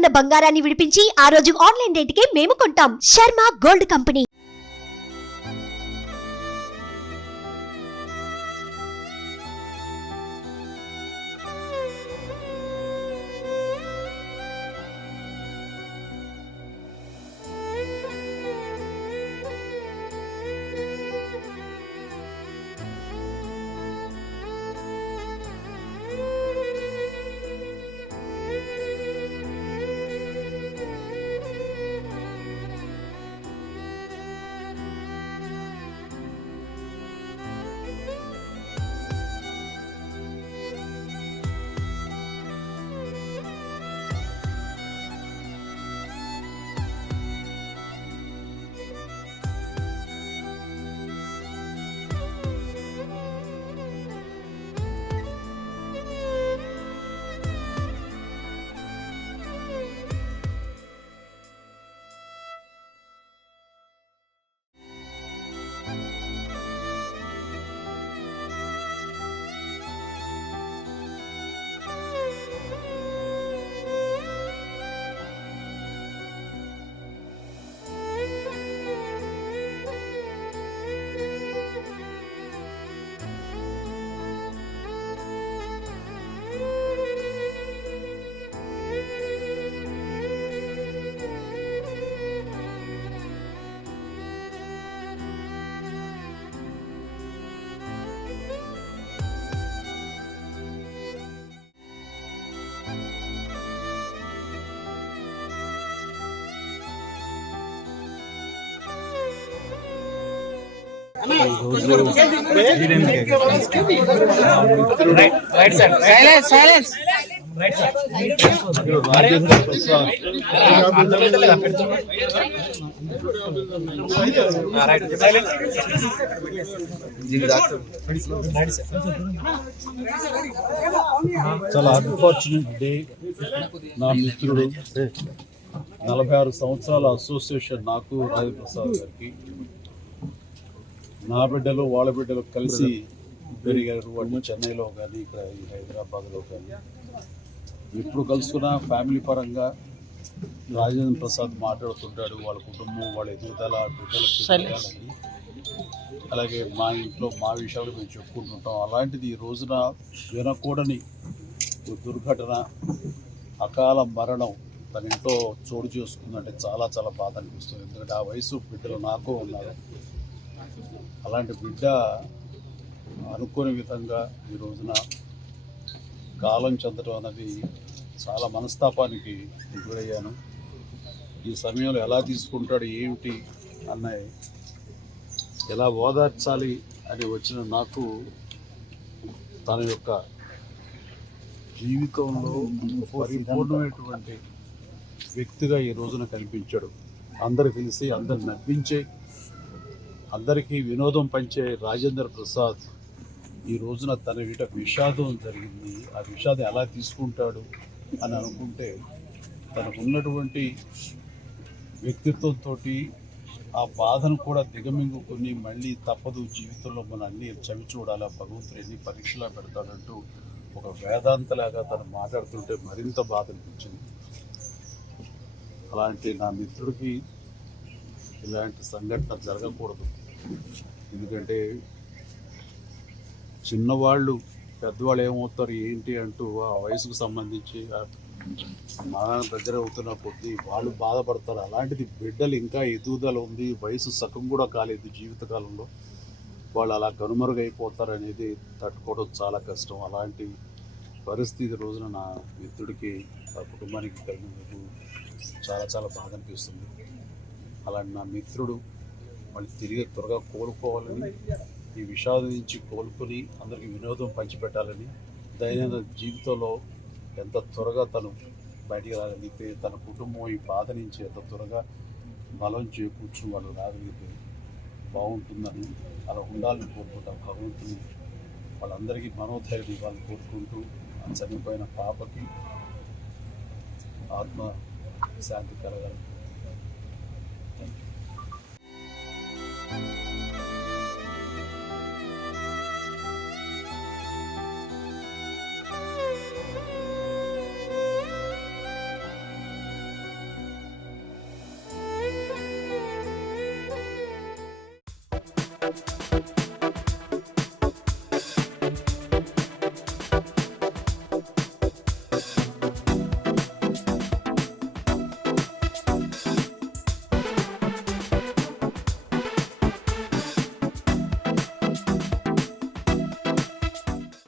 ఉన్న బంగారాన్ని విడిపించి ఆ రోజు ఆన్లైన్ రేటుకే మేము కొంటాం. Sharma gold company. రాజేంద్ర ప్రసాద్ చాలా అన్ఫార్చునేట్ డే. నా మిత్రుడు 46 సంవత్సరాల అసోసియేషన్ నాకు రాజేంద్ర ప్రసాద్ గారికి, నా బిడ్డలు వాళ్ళ బిడ్డలు కలిసి పెరిగారు. వాళ్ళు చెన్నైలో కానీ ఇక్కడ హైదరాబాద్లో కానీ ఎప్పుడు కలుసుకున్నా ఫ్యామిలీ పరంగా రాజేంద్ర ప్రసాద్ మాట్లాడుతుంటాడు. వాళ్ళ కుటుంబం, వాళ్ళ ఎదుగుదల, బిడ్డలకు, అలాగే మా ఇంట్లో మా విషయాలు మేము చెప్పుకుంటుంటాం. అలాంటిది ఈ రోజున వినకూడని దుర్ఘటన, అకాల మరణం తన ఇంట్లో చోటు చేసుకుందంటే చాలా చాలా బాధ అనిపిస్తుంది. ఎందుకంటే ఆ వయసు బిడ్డలు నాకు ఉన్నారు. అలాంటి బిడ్డ అనుకోని విధంగా ఈ రోజున కాలం చెందడం అన్నది చాలా మనస్తాపానికి గురయ్యాను. ఈ సమయంలో ఎలా తీసుకుంటాడు ఏమిటి అన్నది, ఎలా ఓదార్చాలి అని వచ్చిన నాకు తన యొక్క జీవితంలో పరిపూర్ణమైనటువంటి వ్యక్తిగా ఈ రోజున కనిపించాడు. అందరు తెలిసి అందరు నవ్వించే, అందరికీ వినోదం పంచే రాజేంద్ర ప్రసాద్ ఈ రోజున తన వీట విషాదం జరిగింది. ఆ విషాదం ఎలా తీసుకుంటాడు అని అనుకుంటే, తనకున్నటువంటి వ్యక్తిత్వంతో ఆ బాధను కూడా దిగమింగుకొని మళ్ళీ తప్పదు జీవితంలో మనం అన్ని చవి చూడాలి, భగవంతుడు ఎన్ని పరీక్షలా పెడతాడంటూ ఒక వేదాంతలాగా తను మాట్లాడుతుంటే మరింత బాధ అనిపించింది. అలాంటి నా మిత్రుడికి ఇలాంటి సంఘటన జరగకూడదు. ఎందుకంటే చిన్నవాళ్ళు పెద్దవాళ్ళు ఏమవుతారు ఏంటి అంటూ ఆ వయసుకు సంబంధించి మరణ దగ్గర అవుతున్న కొద్దీ వాళ్ళు బాధపడతారు. అలాంటిది బిడ్డలు ఇంకా ఎదుగుదల ఉంది, వయసు సగం కూడా కాలేదు జీవితకాలంలో, వాళ్ళు అలా కనుమరుగైపోతారు అనేది తట్టుకోవడం చాలా కష్టం. అలాంటి పరిస్థితి రోజున నా మిత్రుడికి, ఆ కుటుంబానికి కలిగినందుకు చాలా చాలా బాధ అనిపిస్తుంది. అలాంటి నా మిత్రుడు మళ్ళీ తిరిగి త్వరగా కోలుకోవాలని, ఈ విషాదం నుంచి కోలుకొని అందరికీ వినోదం పంచిపెట్టాలని, దైనందిన జీవితంలో ఎంత త్వరగా తను బయటికి రాగలిగితే, తన కుటుంబం ఈ బాధ నుంచి ఎంత త్వరగా బలం చేకూర్చు వాళ్ళు రాగలిగితే బాగుంటుందని, అలా ఉండాలని కోరుకుంటాం. భగవంతుని వాళ్ళందరికీ మనోధైర్యం ఇవ్వాలని కోరుకుంటూ, ఆ చనిపోయిన పాపకి ఆత్మ శాంతి కలగాలి.